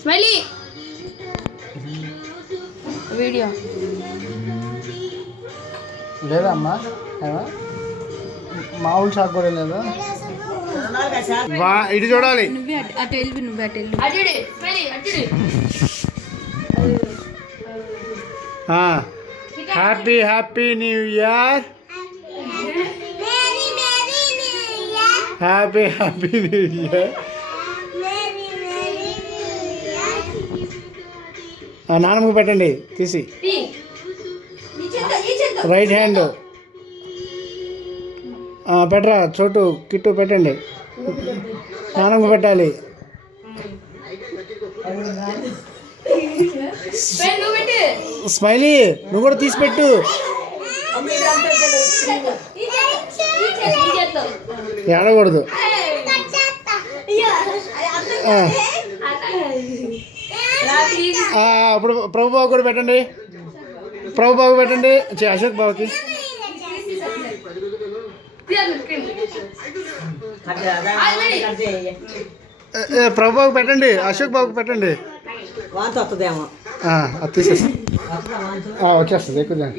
smiley video లేదా అమ్మా మామూలు షాక్ కూడా లేదా ఇటు చూడాలి happy happy new year happy happy new year నాన్నమ్మకి పెట్టండి తీసి రైట్ హ్యాండ్ పెట్టరా చోటు కిట్టు పెట్టండి నాన్నమ్మకి పెట్టాలి స్మైలీ నువ్వు కూడా తీసి పెట్టు ఏడకూడదు ఇప్పుడు ప్రభుబాబు కూడా పెట్టండి ప్రభుబాబు పెట్టండి అశోక్ బాబుకి ప్రభుబాబు పెట్టండి అశోక్ బాబుకి పెట్టండి అది తీసేసి వచ్చేస్తుంది ఎక్కువ